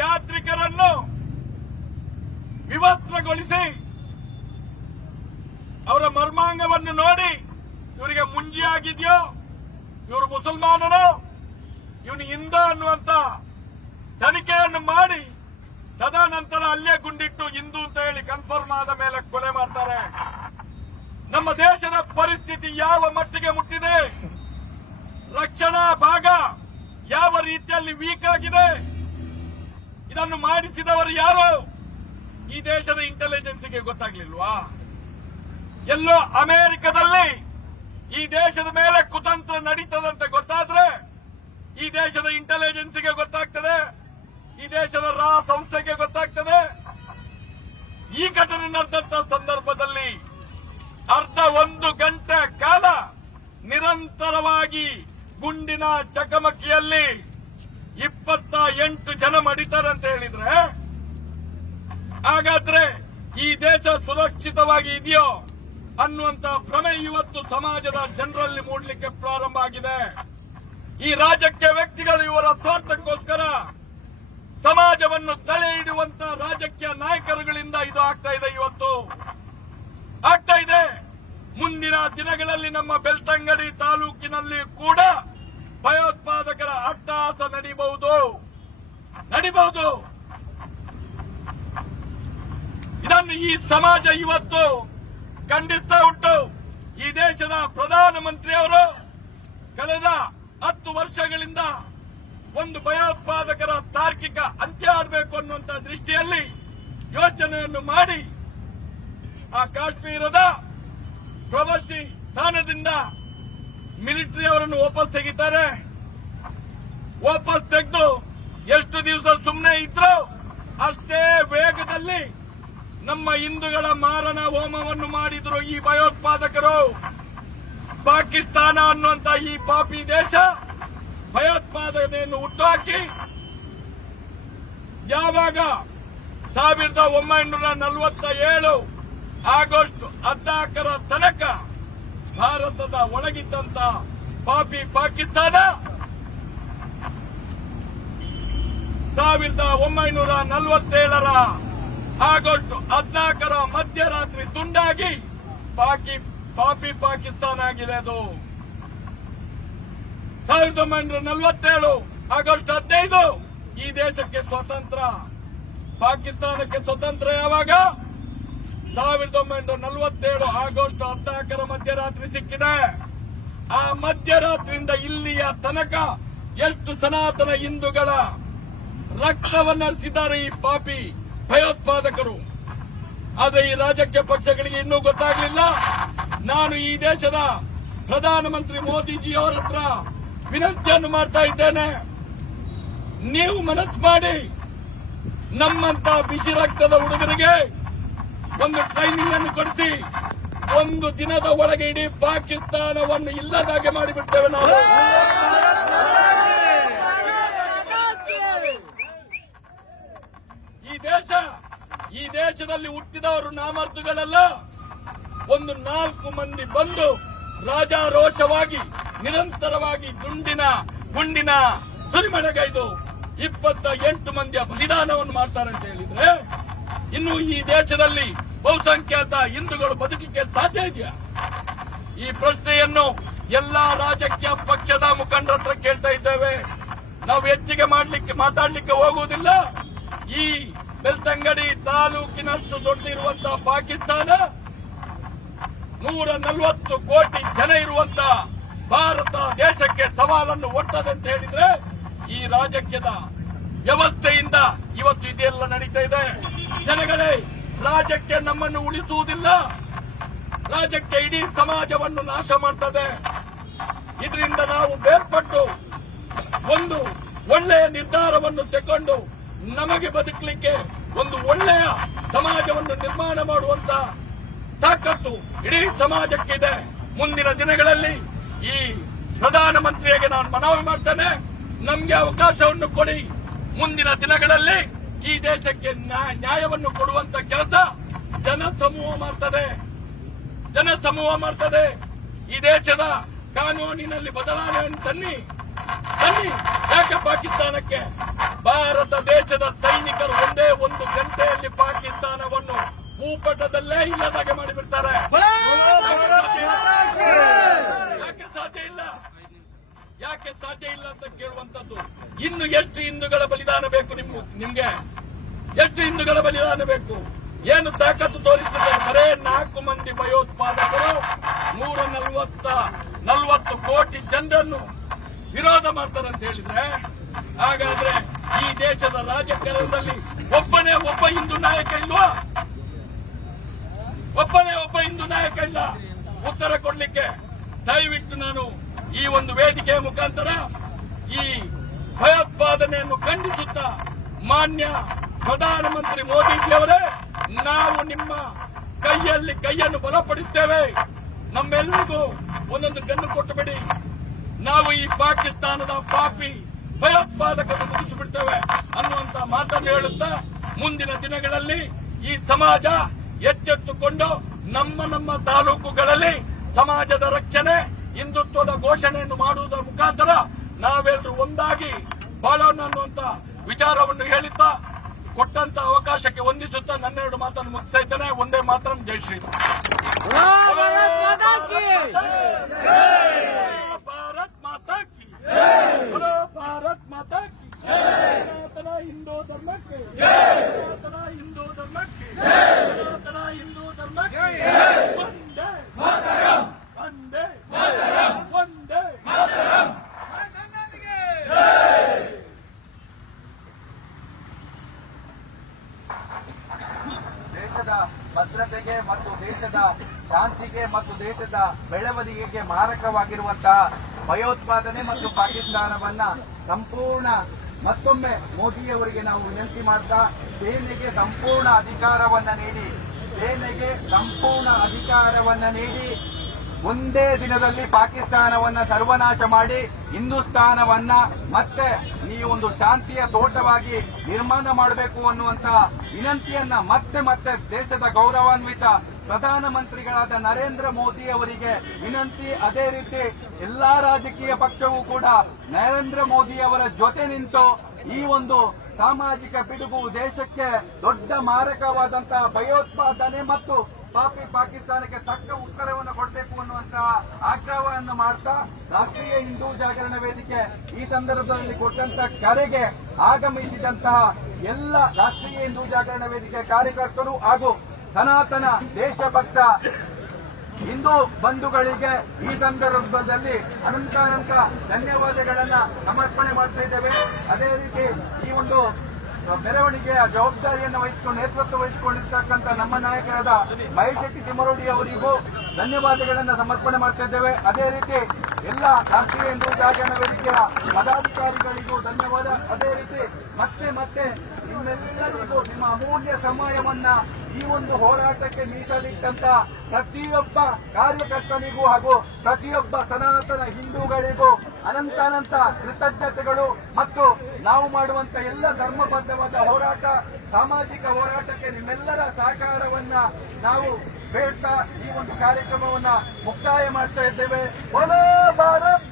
ಯಾತ್ರಿಕರನ್ನು ವಿವಸ್ತ್ರಗೊಳಿಸಿ ಅವರ ಮರ್ಮಾಂಗವನ್ನು ನೋಡಿ ಇವರಿಗೆ ಮುಂಜಿಯಾಗಿದೆಯೋ, ಇವರು ಮುಸಲ್ಮಾನನು, ಇವನು ಹಿಂದ ಅನ್ನುವಂತ ತನಿಖೆಯನ್ನು ಮಾಡಿ ತದನಂತರ ಅಲ್ಲೇ ಗುಂಡಿಟ್ಟು ಹಿಂದೂ ಅಂತ ಹೇಳಿ ಕನ್ಫರ್ಮ್ ಆದ ಮೇಲೆ ಕೊಲೆ ಮಾಡ್ತಾರೆ. ನಮ್ಮ ದೇಶದ ಪರಿಸ್ಥಿತಿ ಯಾವ ಮಟ್ಟಿಗೆ ಮುಟ್ಟಿದೆ? ರಕ್ಷಣಾ ಭಾಗ ಯಾವ ರೀತಿಯಲ್ಲಿ ವೀಕ್ ಆಗಿದೆ? ಇದನ್ನು ಮಾಡಿಸಿದವರು ಯಾರು? ಈ ದೇಶದ ಇಂಟೆಲಿಜೆನ್ಸ್ಗೆ ಗೊತ್ತಾಗ್ಲಿಲ್ವಾ? ಎಲ್ಲೋ ಅಮೆರಿಕದಲ್ಲಿ ಈ ದೇಶದ ಮೇಲೆ ಕುತಂತ್ರ ನಡೀತದಂತ ಗೊತ್ತಾದ್ರೆ ಈ ದೇಶದ ಇಂಟೆಲಿಜೆನ್ಸ್ಗೆ ಗೊತ್ತಾಗ್ತದೆ, ಈ ದೇಶದ ರಾ ಸಂಸ್ಥೆಗೆ ಗೊತ್ತಾಗ್ತದೆ. ಈ ಘಟನೆ ನಡೆದಂತ ಸಂದರ್ಭದಲ್ಲಿ ಅರ್ಧ ಒಂದು ಗಂಟೆ ಕಾಲ ನಿರಂತರವಾಗಿ ಗುಂಡಿನ ಚಕಮಕಿಯಲ್ಲಿ ಇಪ್ಪತ್ತ ಎಂಟು ಜನ ಮಡಿತಾರೆ ಅಂತ ಹೇಳಿದ್ರೆ, ಹಾಗಾದ್ರೆ ಈ ದೇಶ ಸುರಕ್ಷಿತವಾಗಿ ಇದೆಯೋ ಅನ್ನುವಂತ ಭ್ರಮೆ ಇವತ್ತು ಸಮಾಜದ ಜನರಲ್ಲಿ ಮೂಡಲಿಕ್ಕೆ ಪ್ರಾರಂಭ ಆಗಿದೆ. ಈ ರಾಜಕೀಯ ವ್ಯಕ್ತಿಗಳು ಇವರ ಸ್ವಾರ್ಥಕ್ಕೋಸ್ಕರ ಸಮಾಜವನ್ನು ತಲೆ ಇಡುವಂತ ರಾಜಕೀಯ ನಾಯಕರುಗಳಿಂದ ಇದು ಆಗ್ತಾ ಇದೆ ಇವತ್ತು. ಆಗ್ತಾ ಇದೆ. ಮುಂದಿನ ದಿನಗಳಲ್ಲಿ ನಮ್ಮ ಬೆಳ್ತಂಗಡಿ ತಾಲೂಕಿನಲ್ಲಿ ಕೂಡ ಭಯೋತ್ಪಾದಕರ ಅಟ್ಟಹಾಸ ನಡೀಬಹುದು. ನಡೀಬಹುದು. ಇದನ್ನು ಈ ಸಮಾಜ ಇವತ್ತು ಖಂಡಿಸ್ತಾ ಉಂಟು. ಈ ದೇಶದ ಪ್ರಧಾನಮಂತ್ರಿಯವರು ಕಳೆದ ಹತ್ತು ವರ್ಷಗಳಿಂದ ಒಂದು ಭಯೋತ್ಪಾದಕರ ತಾರ್ಕಿಕ ಅಂತ್ಯ ಆಡಬೇಕು ಅನ್ನುವಂತ ದೃಷ್ಟಿಯಲ್ಲಿ ಯೋಚನೆಯನ್ನು ಮಾಡಿ ಆ ಕಾಶ್ಮೀರದ ಪ್ರವಾಸಿ ಸ್ಥಾನದಿಂದ ಮಿಲಿಟರಿ ಅವರನ್ನು ವಾಪಸ್ ತೆಗಿತಾರೆ. ವಾಪಸ್ ತೆಗೆದು ಎಷ್ಟು ದಿವಸ ಸುಮ್ಮನೆ ಇದ್ರು ಅಷ್ಟೇ ವೇಗದಲ್ಲಿ ನಮ್ಮ ಹಿಂದೂಗಳ ಮಾರಣ ಹೋಮವನ್ನು ಮಾಡಿದ್ರು ಈ ಭಯೋತ್ಪಾದಕರು. ಪಾಕಿಸ್ತಾನ ಅನ್ನುವಂತ ಈ ಪಾಪಿ ದೇಶ ಭಯೋತ್ಪಾದನೆಯನ್ನು ಹುಟ್ಟುಹಾಕಿ ಯಾವಾಗ ಸಾವಿರದ ಒಂಬೈನೂರ ನಲವತ್ತ ಏಳು ಆಗಸ್ಟ್ ಹದಿನಾಲ್ಕರ ತನಕ ಭಾರತದ ಒಳಗಿದ್ದಂತ ಪಾಪಿ ಪಾಕಿಸ್ತಾನ. ಸಾವಿರದ ಒಂಬೈನೂರ ನಲವತ್ತೇಳರ ಆಗಸ್ಟ್ ಹದಿನಾಲ್ಕರ ಮಧ್ಯರಾತ್ರಿ ತುಂಡಾಗಿ ಪಾಕಿ, ಪಾಪಿ ಪಾಕಿಸ್ತಾನ ಆಗಿದೆ ಅದು. ಸಾವಿರದ ಒಂಬೈನೂರ ನಲವತ್ತೇಳು ಆಗಸ್ಟ್ ಹದಿನೈದು ಈ ದೇಶಕ್ಕೆ ಸ್ವತಂತ್ರ ಪಾಕಿಸ್ತಾನಕ್ಕೆ ಸ್ವತಂತ್ರ ಯಾವಾಗ? ಸಾವಿರದ ಒಂಬೈನೂರ ನಲವತ್ತೇಳು ಆಗಸ್ಟ್ ಹದಿನಾಲ್ಕರ ಮಧ್ಯರಾತ್ರಿ ಸಿಕ್ಕಿದೆ. ಆ ಮಧ್ಯರಾತ್ರಿಯಿಂದ ಇಲ್ಲಿಯ ತನಕ ಎಷ್ಟು ಸನಾತನ ಹಿಂದೂಗಳ ರಕ್ತವನ್ನರಿಸಿದ್ದಾರೆ ಈ ಪಾಪಿ ಭಯೋತ್ಪಾದಕರು. ಆದರೆ ಈ ರಾಜಕೀಯ ಪಕ್ಷಗಳಿಗೆ ಇನ್ನೂ ಗೊತ್ತಾಗಲಿಲ್ಲ. ನಾನು ಈ ದೇಶದ ಪ್ರಧಾನಮಂತ್ರಿ ಮೋದಿಜಿಯವರ ಹತ್ರ ವಿನಂತಿಯನ್ನು ಮಾಡ್ತಾ ಇದ್ದೇನೆ. ನೀವು ಮನಸ್ಸು ಮಾಡಿ ನಮ್ಮಂತ ಬಿಸಿ ರಕ್ತದ ಹುಡುಗರಿಗೆ ಒಂದು ಟ್ರೈನಿಂಗ್ ಅನ್ನು ಕೊಡಿಸಿ. ಒಂದು ದಿನದ ಒಳಗೆ ಇಡೀ ಪಾಕಿಸ್ತಾನವನ್ನು ಇಲ್ಲದಾಗೆ ಮಾಡಿಬಿಡ್ತೇವೆ ನಾವು. ಈ ದೇಶ, ಈ ದೇಶದಲ್ಲಿ ಹುಟ್ಟಿದವರು ನಾಮರ್ದುಗಳೆಲ್ಲ ಒಂದು ನಾಲ್ಕು ಮಂದಿ ಬಂದು ರಾಜಾರೋಷವಾಗಿ, ನಿರಂತರವಾಗಿ ಗುಂಡಿನ ಗುಂಡಿನ ಸುರಿಮಳೆಗೈದು ಇಪ್ಪತ್ತ ಎಂಟು ಮಂದಿಯ ಬಲಿದಾನವನ್ನು ಮಾಡ್ತಾರಂತ ಅಂತ ಹೇಳಿದ್ರೆ ಇನ್ನು ಈ ದೇಶದಲ್ಲಿ ಬಹುಸಂಖ್ಯಾತ ಹಿಂದೂಗಳು ಬದುಕಲಿಕ್ಕೆ ಸಾಧ್ಯ ಇದೆಯಾ? ಈ ಪ್ರಶ್ನೆಯನ್ನು ಎಲ್ಲಾ ರಾಜಕೀಯ ಪಕ್ಷದ ಮುಖಂಡರ ಹತ್ರ ಕೇಳ್ತಾ ಇದ್ದೇವೆ. ನಾವು ಹೆಚ್ಚಿಗೆ ಮಾಡ್ಲಿಕ್ಕೆ, ಮಾತಾಡ್ಲಿಕ್ಕೆ ಹೋಗುವುದಿಲ್ಲ. ಈ ಬೆಳ್ತಂಗಡಿ ತಾಲೂಕಿನಷ್ಟು ದೊಡ್ಡಿರುವಂತಹ ಪಾಕಿಸ್ತಾನ ನೂರ ನಲವತ್ತು ಕೋಟಿ ಜನ ಇರುವಂತ ಭಾರತ ದೇಶಕ್ಕೆ ಸವಾಲನ್ನು ಒಡ್ತದೆ ಅಂತ ಹೇಳಿದ್ರೆ ಈ ರಾಜಕೀಯದ ವ್ಯವಸ್ಥೆಯಿಂದ ಇವತ್ತು ಇದೆಲ್ಲ ನಡೀತಾ ಇದೆ. ಜನಗಳೇ, ರಾಜ್ಯಕ್ಕೆ ನಮ್ಮನ್ನು ಉಳಿಸುವುದಿಲ್ಲ. ರಾಜ್ಯಕ್ಕೆ ಇಡೀ ಸಮಾಜವನ್ನು ನಾಶ ಮಾಡ್ತದೆ. ಇದರಿಂದ ನಾವು ಬೇರ್ಪಟ್ಟು ಒಂದು ಒಳ್ಳೆಯ ನಿರ್ಧಾರವನ್ನು ತೆಗೊಂಡು ನಮಗೆ ಬದುಕಲಿಕ್ಕೆ ಒಂದು ಒಳ್ಳೆಯ ಸಮಾಜವನ್ನು ನಿರ್ಮಾಣ ಮಾಡುವಂತ ತಾಕತ್ತು ಇಡೀ ಸಮಾಜಕ್ಕಿದೆ. ಮುಂದಿನ ದಿನಗಳಲ್ಲಿ ಈ ಪ್ರಧಾನಮಂತ್ರಿಯಾಗಿ ನಾನು ಮನವಿ ಮಾಡ್ತೇನೆ. ನಮಗೆ ಅವಕಾಶವನ್ನು ಕೊಡಿ. ಮುಂದಿನ ದಿನಗಳಲ್ಲಿ ಈ ದೇಶಕ್ಕೆ ನ್ಯಾ- ನ್ಯಾಯವನ್ನು ಕೊಡುವಂತ ಕೆಲಸ ಜನ ಸಮೂಹ ಮಾಡ್ತದೆ. ಜನ ಸಮೂಹ ಮಾಡ್ತದೆ. ಈ ದೇಶದ ಕಾನೂನಿನಲ್ಲಿ ಬದಲಾವಣೆಯನ್ನು ತನ್ನಿ. ತನ್ನಿ. ಯಾಕೆ ಪಾಕಿಸ್ತಾನಕ್ಕೆ? ಭಾರತ ದೇಶದ ಸೈನಿಕರು ಒಂದೇ ಒಂದು ಗಂಟೆಯಲ್ಲಿ ಪಾಕಿಸ್ತಾನವನ್ನು ಭೂಪಟದಲ್ಲೇ ಇಲ್ಲದಾಗೆ ಮಾಡಿಬಿಡ್ತಾರೆ. ಯಾಕೆ ಸಾಧ್ಯ ಇಲ್ಲ ಅಂತ ಕೇಳುವಂತದ್ದು ಇನ್ನು ಎಷ್ಟು ಹಿಂದೂಗಳ ಬಲಿದಾನ ಬೇಕು ನಿಮ್ ನಿಮ್ಗೆ? ಎಷ್ಟು ಹಿಂದೂಗಳ ಬಲಿದಾನ ಬೇಕು? ಏನು ತಾಕತ್ತು ತೋರಿಸಿದ್ದಾರೆ ಬರೇ ನಾಲ್ಕು ಮಂದಿ ಭಯೋತ್ಪಾದಕರು ನೂರ ನಲ್ವತ್ತ ನಲ್ವತ್ತು ಕೋಟಿ ಜನರನ್ನು ವಿರೋಧ ಮಾಡ್ತಾರೆ ಅಂತ ಹೇಳಿದ್ರೆ, ಹಾಗಾದ್ರೆ ಈ ದೇಶದ ರಾಜಕಾರಣದಲ್ಲಿ ಒಬ್ಬನೇ ಒಬ್ಬ ಹಿಂದೂ ನಾಯಕ ಇಲ್ವಾ? ಒಬ್ಬನೇ ಒಬ್ಬ ಹಿಂದೂ ನಾಯಕ ಇಲ್ಲ. ಉತ್ತರ ಕೊಡ್ಲಿಕ್ಕೆ ದಯವಿಟ್ಟು ನಾನು ಈ ಒಂದು ವೇದಿಕೆಯ ಮುಖಾಂತರ ಈ ಭಯೋತ್ಪಾದನೆಯನ್ನು ಖಂಡಿಸುತ್ತಾ ಮಾನ್ಯ ಪ್ರಧಾನಮಂತ್ರಿ ಮೋದಿಜಿಯವರೇ, ನಾವು ನಿಮ್ಮ ಕೈಯಲ್ಲಿ ಕೈಯನ್ನು ಬಲಪಡಿಸುತ್ತೇವೆ ನಮ್ಮೆಲ್ಲರಿಗೂ ಒಂದೊಂದು ಗನ್ನು ಕೊಟ್ಟುಬಿಡಿ ನಾವು ಈ ಪಾಕಿಸ್ತಾನದ ಪಾಪಿ ಭಯೋತ್ಪಾದಕರನ್ನು ಮುಗಿಸಿಬಿಡ್ತೇವೆ ಅನ್ನುವಂತ ಮಾತನ್ನು ಹೇಳುತ್ತಾ ಮುಂದಿನ ದಿನಗಳಲ್ಲಿ ಈ ಸಮಾಜ ಎಚ್ಚೆತ್ತುಕೊಂಡು ನಮ್ಮ ನಮ್ಮ ತಾಲೂಕುಗಳಲ್ಲಿ ಸಮಾಜದ ರಕ್ಷಣೆ ಹಿಂದುತ್ವದ ಘೋಷಣೆಯನ್ನು ಮಾಡುವುದರ ಮುಖಾಂತರ ನಾವೆಲ್ಲರೂ ಒಂದಾಗಿ ಬಾಳೋಣ ಅನ್ನುವಂತ ವಿಚಾರವನ್ನು ಹೇಳುತ್ತಾ ಕೊಟ್ಟಂತ ಅವಕಾಶಕ್ಕೆ ವಂದಿಸುತ್ತಾ ನನ್ನೆರಡು ಮಾತನ್ನು ಮುಗಿಸ್ತಾ ಇದ್ದೇನೆ. ಒಂದೇ ಮಾತ್ರ ಜೈ ಶ್ರೀರಾಮ್ ದೇಶದ ಶಾಂತಿಗೆ ಮತ್ತು ದೇಶದ ಬೆಳವಣಿಗೆಗೆ ಮಾರಕವಾಗಿರುವಂತಹ ಭಯೋತ್ಪಾದನೆ ಮತ್ತು ಪಾಕಿಸ್ತಾನವನ್ನ ಸಂಪೂರ್ಣ ಮತ್ತೊಮ್ಮೆ ಮೋದಿಯವರಿಗೆ ನಾವು ವಿನಂತಿ ಮಾಡ್ತಾ ಸೇನೆಗೆ ಸಂಪೂರ್ಣ ಅಧಿಕಾರವನ್ನ ನೀಡಿ, ಸೇನೆಗೆ ಸಂಪೂರ್ಣ ಅಧಿಕಾರವನ್ನ ನೀಡಿ, ಒಂದೇ ದಿನದಲ್ಲಿ ಪಾಕಿಸ್ತಾನವನ್ನ ಸರ್ವನಾಶ ಮಾಡಿ, ಹಿಂದೂಸ್ತಾನವನ್ನ ಮತ್ತೆ ಈ ಒಂದು ಶಾಂತಿಯ ತೋಟವಾಗಿ ನಿರ್ಮಾಣ ಮಾಡಬೇಕು ಅನ್ನುವಂತಹ ವಿನಂತಿಯನ್ನ ಮತ್ತೆ ಮತ್ತೆ ದೇಶದ ಗೌರವಾನ್ವಿತ ಪ್ರಧಾನಮಂತ್ರಿಗಳಾದ ನರೇಂದ್ರ ಮೋದಿ ಅವರಿಗೆ ವಿನಂತಿ, ಅದೇ ರೀತಿ ಎಲ್ಲಾ ರಾಜಕೀಯ ಪಕ್ಷವೂ ಕೂಡ ನರೇಂದ್ರ ಮೋದಿ ಅವರ ಜೊತೆ ನಿಂತು ಈ ಒಂದು ಸಾಮಾಜಿಕ ಪಿಡುಗು ದೇಶಕ್ಕೆ ದೊಡ್ಡ ಮಾರಕವಾದಂತಹ ಭಯೋತ್ಪಾದನೆ ಮತ್ತು ಪಾಪಿ ಪಾಕಿಸ್ತಾನಕ್ಕೆ ತಕ್ಕ ಉತ್ತರವನ್ನು ಕೊಡಬೇಕು ಅನ್ನುವಂತಹ ಆಗ್ರಹವನ್ನು ಮಾಡ್ತಾ ರಾಷ್ಟ್ರೀಯ ಹಿಂದೂ ಜಾಗರಣ ವೇದಿಕೆ ಈ ಸಂದರ್ಭದಲ್ಲಿ ಕೊಟ್ಟಂತ ಕರೆಗೆ ಆಗಮಿಸಿದಂತಹ ಎಲ್ಲ ರಾಷ್ಟ್ರೀಯ ಹಿಂದೂ ಜಾಗರಣ ವೇದಿಕೆ ಕಾರ್ಯಕರ್ತರು ಹಾಗೂ ಸನಾತನ ದೇಶಭಕ್ತ ಹಿಂದೂ ಬಂಧುಗಳಿಗೆ ಈ ಸಂದರ್ಭದಲ್ಲಿ ಅನಂತಾನಂತ ಧನ್ಯವಾದಗಳನ್ನ ಸಮರ್ಪಣೆ ಮಾಡ್ತಾ ಅದೇ ರೀತಿ ಈ ಒಂದು ಮೆರವಣಿಗೆಯ ಜವಾಬ್ದಾರಿಯನ್ನು ವಹಿಸಿಕೊಂಡು, ನೇತೃತ್ವ ವಹಿಸಿಕೊಂಡಿರ್ತಕ್ಕಂಥ ನಮ್ಮ ನಾಯಕರಾದ ಮಹೇಶ್ ಶೆಟ್ಟಿ ತಿಮ್ಮರೋಡಿ ಅವರಿಗೂ ಧನ್ಯವಾದಗಳನ್ನು ಸಮರ್ಪಣೆ ಮಾಡ್ತಾ ಅದೇ ರೀತಿ ಎಲ್ಲ ರಾಷ್ಟ್ರೀಯ ಹಿಂದೂ ಜಾಗರಣ ವೇದಿಕೆಯ ಪದಾಧಿಕಾರಿಗಳಿಗೂ ಧನ್ಯವಾದ. ಅದೇ ರೀತಿ ಮತ್ತೆ ಮತ್ತೆ ನಿಮ್ಮೆಲ್ಲರಿಗೂ ನಿಮ್ಮ ಅಮೂಲ್ಯ ಸಮಯವನ್ನ ಈ ಒಂದು ಹೋರಾಟಕ್ಕೆ ಮೀಸಲಿಟ್ಟಂತ ಪ್ರತಿಯೊಬ್ಬ ಕಾರ್ಯಕರ್ತನಿಗೂ ಹಾಗೂ ಪ್ರತಿಯೊಬ್ಬ ಸನಾತನ ಹಿಂದೂಗಳಿಗೂ ಅನಂತಾನಂತ ಕೃತಜ್ಞತೆಗಳು ಮತ್ತು ನಾವು ಮಾಡುವಂತ ಎಲ್ಲ ಧರ್ಮಬದ್ಧವಾದ ಹೋರಾಟ, ಸಾಮಾಜಿಕ ಹೋರಾಟಕ್ಕೆ ನಿಮ್ಮೆಲ್ಲರ ಸಹಕಾರವನ್ನ ನಾವು ಬೇಡ್ತಾ ಈ ಒಂದು ಕಾರ್ಯಕ್ರಮವನ್ನ ಮುಕ್ತಾಯ ಮಾಡ್ತಾ ಇದ್ದೇವೆ. ಭಾರತ್